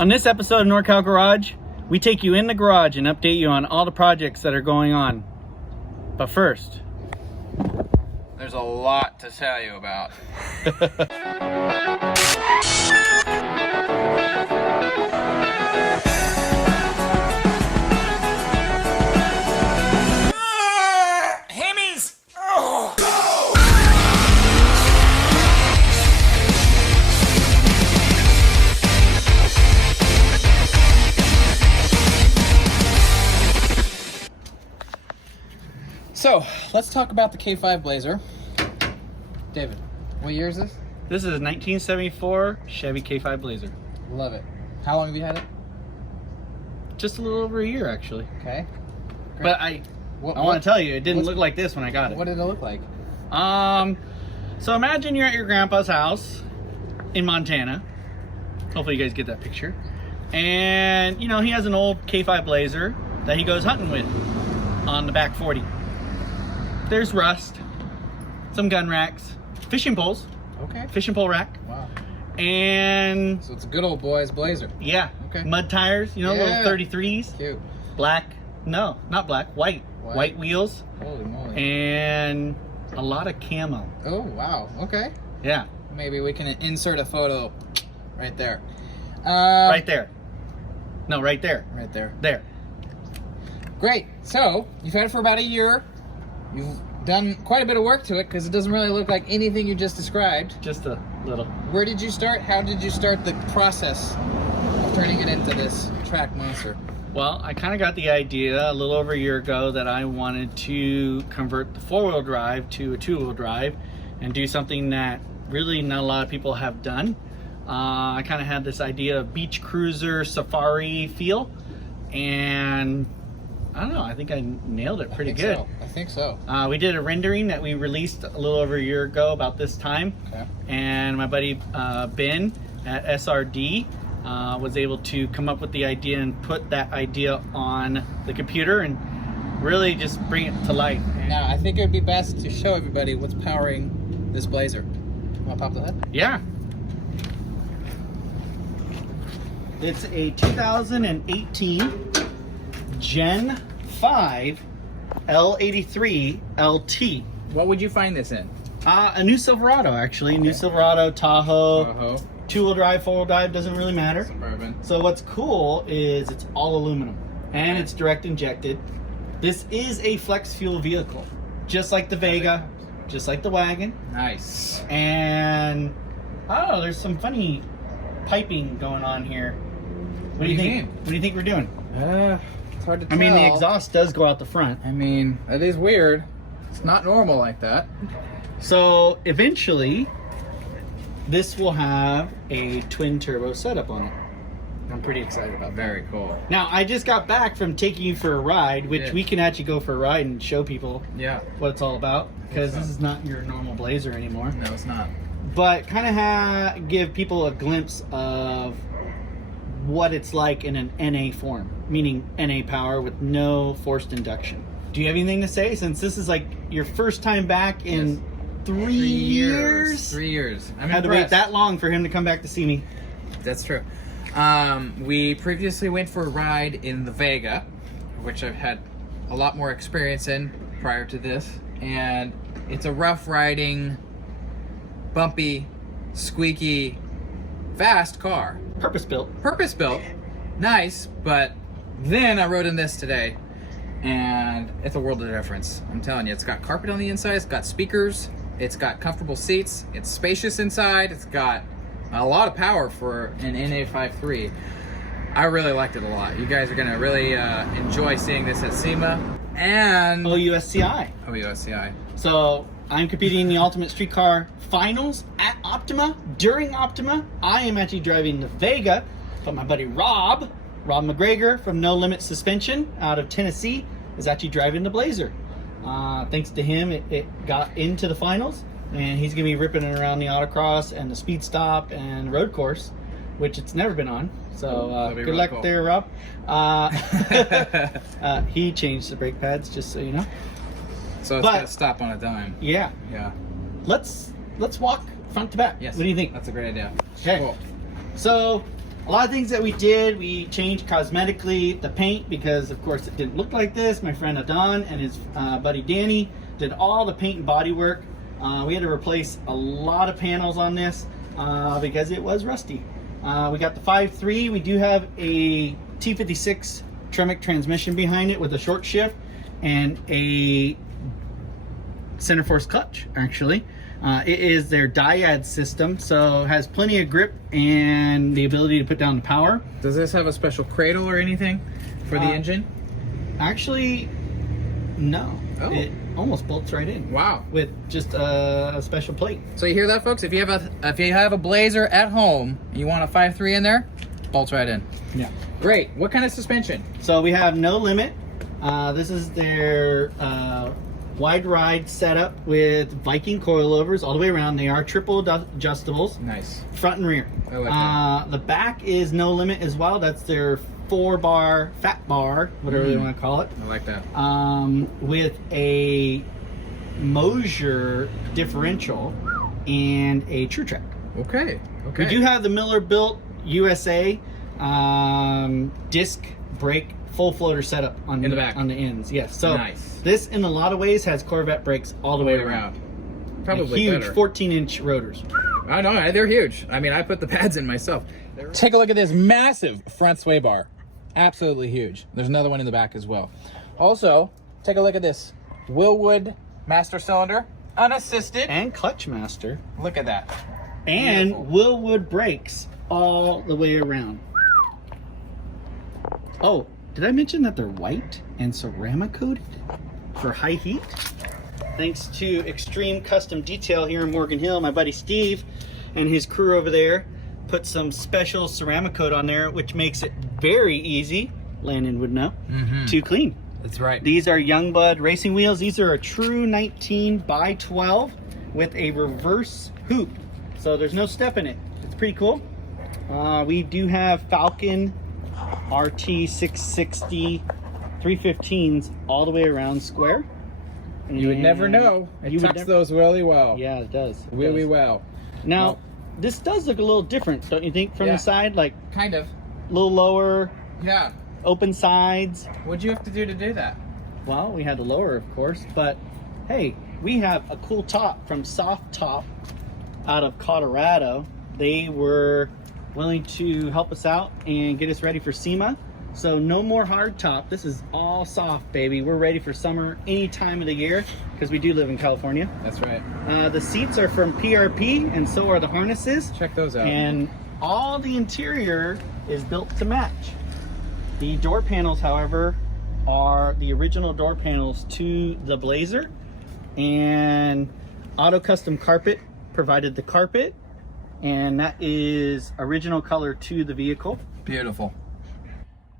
On this episode of Norcal Garage, we take you in the garage and update you on all the projects that are going on. But first, there's a lot to tell you about. Hammies! Oh. So, let's talk about the K5 Blazer. David, what year is this? This is a 1974 Chevy K5 Blazer. Love it. How long have you had it? Just a little over a year, actually. Okay. Great. But I want to tell you, it didn't look like this when I got it. What did it look like? So imagine you're at your grandpa's house in Montana. Hopefully you guys get that picture. And, you know, he has an old K5 Blazer that he goes hunting with on the back 40. There's rust, some gun racks, fishing poles. Okay. Fishing pole rack. Wow. And so it's a good old boy's Blazer. Yeah. Okay. Mud tires, you know, little 33s. Cute. Black. No, not black. White. White wheels. Holy moly. And a lot of camo. Oh, wow. Okay. Yeah. Maybe we can insert a photo right there. Right there. No, right there. Right there. There. Great. So, you've had it for about a year. You've done quite a bit of work to it because it doesn't really look like anything you just described. Just a little. Where did you start? How did you start the process of turning it into this track monster? Well, I kind of got the idea a little over a year ago that I wanted to convert the four-wheel drive to a two-wheel drive and do something that really not a lot of people have done. I kind of had this idea of beach cruiser safari feel, and I don't know, I think I nailed it pretty good. I think so. We did a rendering that we released a little over a year ago about this time. Okay. And my buddy Ben at SRD was able to come up with the idea and put that idea on the computer and really just bring it to life. Now, I think it would be best to show everybody what's powering this Blazer. Want to pop the hood? Yeah. It's a 2018 Gen 5 L83 LT. What would you find this in? A new Silverado, actually. Okay. New Silverado, Tahoe. Two-wheel drive, four-wheel drive, doesn't really matter. Suburban. So what's cool is it's all aluminum and it's direct injected. This is a flex fuel vehicle, just like the Vega, just like the wagon. Nice. And I don't know, there's some funny piping going on here. What do you think? What do you think we're doing? It's hard to tell. I mean, the exhaust does go out the front. I mean, that is weird. It's not normal like that. So eventually, this will have a twin turbo setup on it. I'm pretty excited about that. Very cool. Now, I just got back from taking you for a ride, which we can actually go for a ride and show people what it's all about, because this is not your normal Blazer anymore. No, it's not. But kind of give people a glimpse of what it's like in an NA form, meaning NA power with no forced induction. Do you have anything to say, since this is like your first time back in 3 years? 3 years. I had to wait that long for him to come back to see me. That's true. We previously went for a ride in the Vega, which I've had a lot more experience in prior to this, and it's a rough riding, bumpy, squeaky, fast car. Purpose built. Purpose built. Nice, but then I rode in this today, and it's a world of difference. I'm telling you, it's got carpet on the inside, it's got speakers, it's got comfortable seats, it's spacious inside, it's got a lot of power for an NA53. I really liked it a lot. You guys are gonna really enjoy seeing this at SEMA and OUSCI. OUSCI. So I'm competing in the Ultimate Streetcar Finals at Optima. During Optima, I am actually driving the Vega, but my buddy Rob McGregor from No Limit Suspension out of Tennessee is actually driving the Blazer. Thanks to him, it got into the finals, and he's gonna be ripping it around the autocross and the speed stop and road course, which it's never been on. So good luck there, Rob. He changed the brake pads, just so you know. So it's gonna stop on a dime. Yeah. Yeah. Let's walk front to back. Yes. What do you think? That's a great idea. Okay. Cool. So A lot of things that we did, we changed cosmetically the paint because, of course, it didn't look like this. My friend Adon and his buddy Danny did all the paint and body work. We had to replace a lot of panels on this because it was rusty. We got the 5.3. We do have a T56 Tremec transmission behind it with a short shift and a center force clutch, actually. It is their dyad system, so it has plenty of grip and the ability to put down the power. Does this have a special cradle or anything for the engine? Actually, no. Oh. It almost bolts right in. Wow. With just a special plate. So you hear that, folks? If you have a Blazer at home and you want a 5.3 in there, bolts right in. Yeah. Great. What kind of suspension? So we have No Limit. This is their wide ride setup with Viking coilovers all the way around. They are triple adjustables. Nice. Front and rear. I like that. The back is No Limit as well. That's their 4-bar, fat bar, whatever they want to call it. I like that. With a Mosier differential and a True Track. Okay. We do have the Miller built USA disc brake full floater setup on in the back, on the ends. Yes. So nice. This in a lot of ways has Corvette brakes all the way around. Probably huge better. 14-inch rotors. I know, they're huge. I mean, I put the pads in myself. Take a look at this massive front sway bar. Absolutely huge. There's another one in the back as well. Also, take a look at this Willwood master cylinder, unassisted. And clutch master. Look at that. And Beautiful. Willwood brakes all the way around. Oh, did I mention that they're white and ceramic coated for high heat? Thanks to Extreme Custom Detail here in Morgan Hill, my buddy Steve and his crew over there put some special ceramic coat on there, which makes it very easy, Landon would know, to clean. That's right. These are Youngblood racing wheels. These are a true 19 by 12 with a reverse hoop. So there's no step in it. It's pretty cool. We do have Falcon RT 660 315s all the way around square. You would never know. It tucks those really well. Yeah, it does. Really well. Now, this does look a little different, don't you think, from the side? Like, kind of. a little lower, Yeah. open sides. What'd you have to do that? Well, we had to lower, of course, but hey, we have a cool top from Soft Top out of Colorado. They were willing to help us out and get us ready for SEMA. So no more hard top. This is all soft, baby. We're ready for summer any time of the year because we do live in California. That's right. The seats are from PRP and so are the harnesses. Check those out. And all the interior is built to match. The door panels, however, are the original door panels to the Blazer, and Auto Custom Carpet provided the carpet, and that is original color to the vehicle. Beautiful.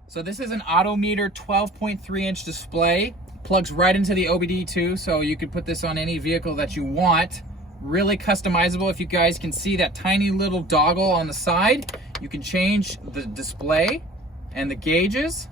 So this is an Autometer 12.3 inch display. Plugs right into the OBD2, so you could put this on any vehicle that you want. Really customizable. If you guys can see that tiny little doggle on the side, you can change the display and the gauges.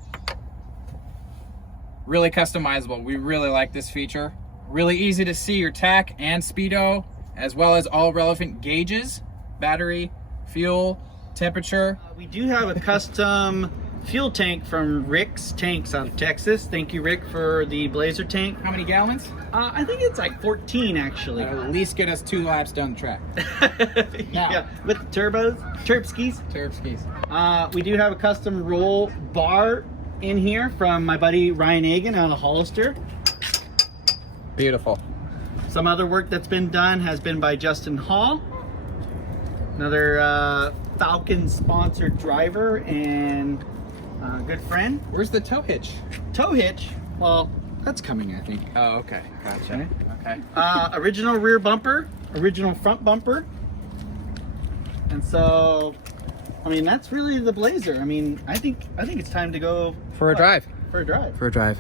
Really customizable. We really like this feature. Really easy to see your tach and speedo, as well as all relevant gauges, battery, fuel, temperature. We do have a custom fuel tank from Rick's Tanks out of Texas. Thank you, Rick, for the Blazer tank. How many gallons? I think it's like 14, actually. That'll at least get us 2 laps down the track. Yeah, with the turbos, Terpskis. Terpskis. We do have a custom roll bar in here from my buddy Ryan Agan out of Hollister. Beautiful. Some other work that's been done has been by Justin Hall, another Falcon sponsored driver and good friend. Where's the tow hitch? Tow hitch, well, that's coming, I think. Oh, okay. Gotcha. Okay. Original rear bumper, original front bumper. And so, I mean, that's really the Blazer. I mean, I think it's time to go For a drive. For a drive. For a drive.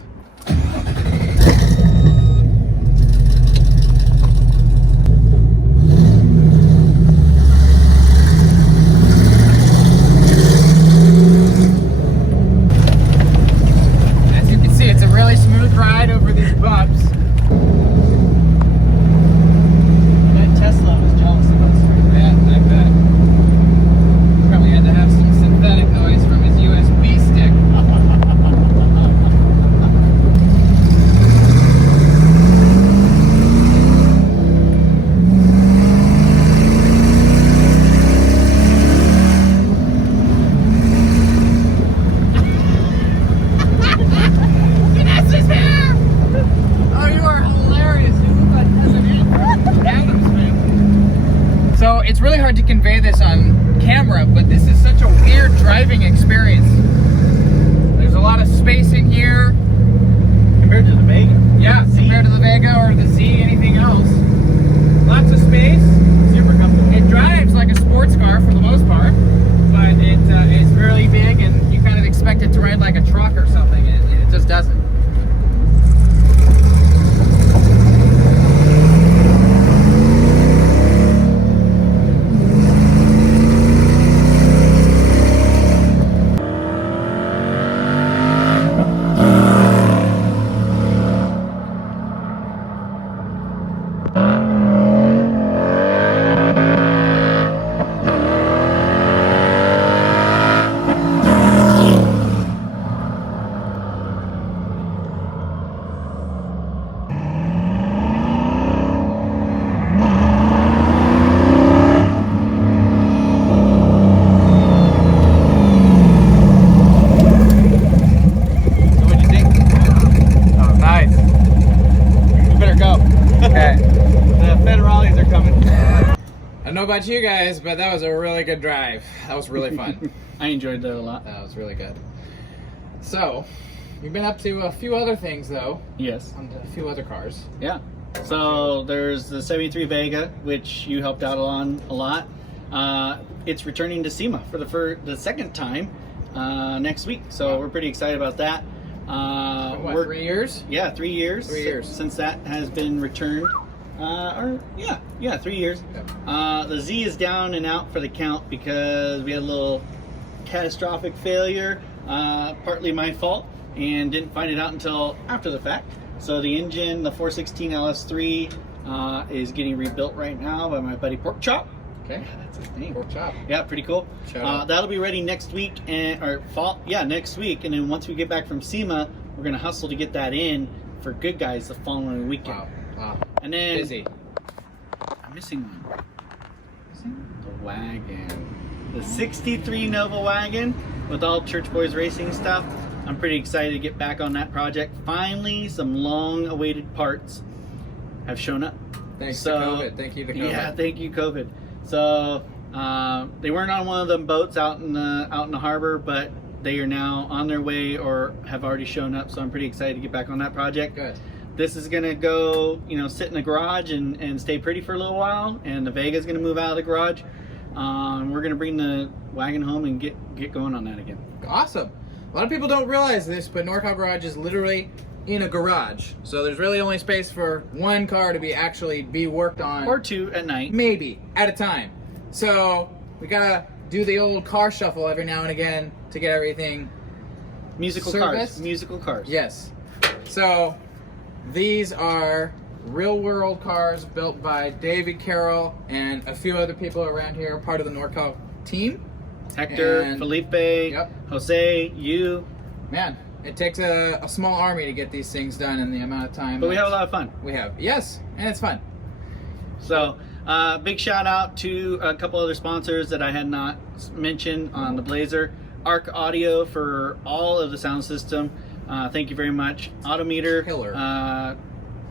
As you can see, it's a really smooth ride over these bumps. That Tesla was jealous of us. Yeah, I bet. Probably had to have some synthetic convey this on camera, but this is such a weird driving experience. There's a lot of space in here. Compared to the Vega. Yeah, compared to the Vega or the Z, anything else. Lots of space. Super comfortable. It drives like a sports car for the most part, but it's really big, and you kind of expect it to ride like a truck or something, and it just doesn't. I don't know about you guys, but that was a really good drive. That was really fun. I enjoyed that a lot. That was really good. So, you've been up to a few other things though. Yes. On a few other cars. Yeah. So there's the 73 Vega, which you helped out on a lot. It's returning to SEMA for the second time next week. So we're pretty excited about that. What, 3 years? Yeah, 3 years. 3 years. Since that has been returned. 3 years. Okay. The Z is down and out for the count because we had a little catastrophic failure, partly my fault, and didn't find it out until after the fact. So the engine, the 416 LS3, is getting rebuilt right now by my buddy Pork Chop. Okay. Yeah, that's his name. Pork Chop. Yeah, pretty cool. That'll be ready next week next week, and then once we get back from SEMA, we're gonna hustle to get that in for Good Guys the following weekend. Wow. And then Busy. I'm missing one. The wagon. The 63 Nova wagon with all Church Boys Racing stuff. I'm pretty excited to get back on that project. Finally, some long awaited parts have shown up. Thanks to COVID. Thank you to COVID. Yeah, thank you, COVID. So they weren't on one of them boats out in the harbor, but they are now on their way or have already shown up. So I'm pretty excited to get back on that project. Good. This is gonna go, sit in the garage and stay pretty for a little while, and the Vega's gonna move out of the garage. We're gonna bring the wagon home and get going on that again. Awesome. A lot of people don't realize this, but Norcal Garage is literally in a garage, so there's really only space for one car to be worked on, Or two at night. maybe at a time. So we gotta do the old car shuffle every now and again to get everything Musical serviced. cars. Musical cars. Yes. So these are real world cars built by David Carroll and a few other people around here, part of the Norcal team. Hector, And- Felipe, Yep. Jose, you. Man, it takes a small army to get these things done in the amount of time. But we have a lot of fun. We have. Yes, and it's fun. So, big shout out to a couple other sponsors that I had not mentioned on the Blazer. Arc Audio for all of the sound system. Thank you very much. Autometer. Killer.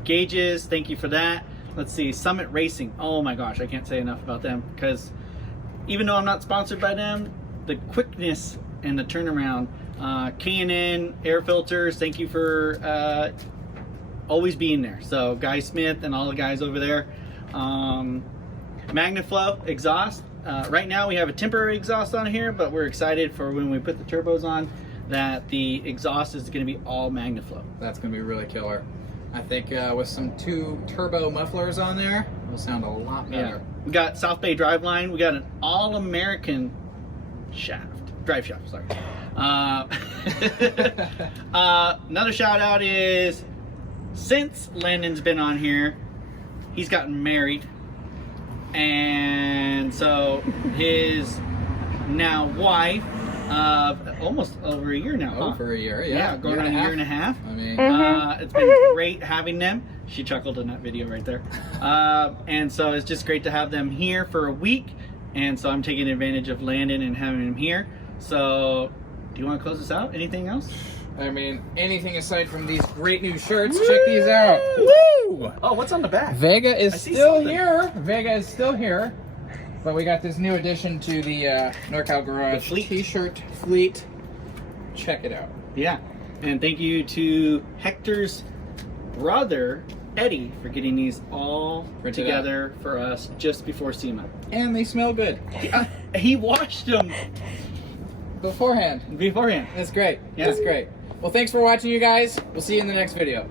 Gauges. Thank you for that. Let's see. Summit Racing. Oh my gosh, I can't say enough about them because even though I'm not sponsored by them, the quickness and the turnaround. K&N Air Filters. Thank you for always being there. So Guy Smith and all the guys over there. Magnaflow Exhaust. Right now we have a temporary exhaust on here, but we're excited for when we put the turbos on that the exhaust is going to be all Magnaflow. That's going to be really killer. I think with some 2 turbo mufflers on there, it'll sound a lot better. We got South Bay Driveline. We got an all-American drive shaft, sorry. Another shout out is, since Landon's been on here, he's gotten married. And so his now wife of almost over a year now. Over a year, Yeah, going on a year and a half. I mean, It's been great having them. She chuckled in that video right there. And so it's just great to have them here for a week. And so I'm taking advantage of Landon and having him here. So do you want to close this out? Anything else? I mean, anything aside from these great new shirts, check these out. Woo! Oh, what's on the back? Vega is I see still something. here. Vega is still here. But we got this new addition to the Norcal Garage The fleet. T-shirt fleet. Check it out. Yeah. And thank you to Hector's brother, Eddie, for getting these all Printed together for us just before SEMA. And they smell good. He washed them Beforehand. beforehand. That's great. Yeah. That's great. Well, thanks for watching, you guys. We'll see you in the next video.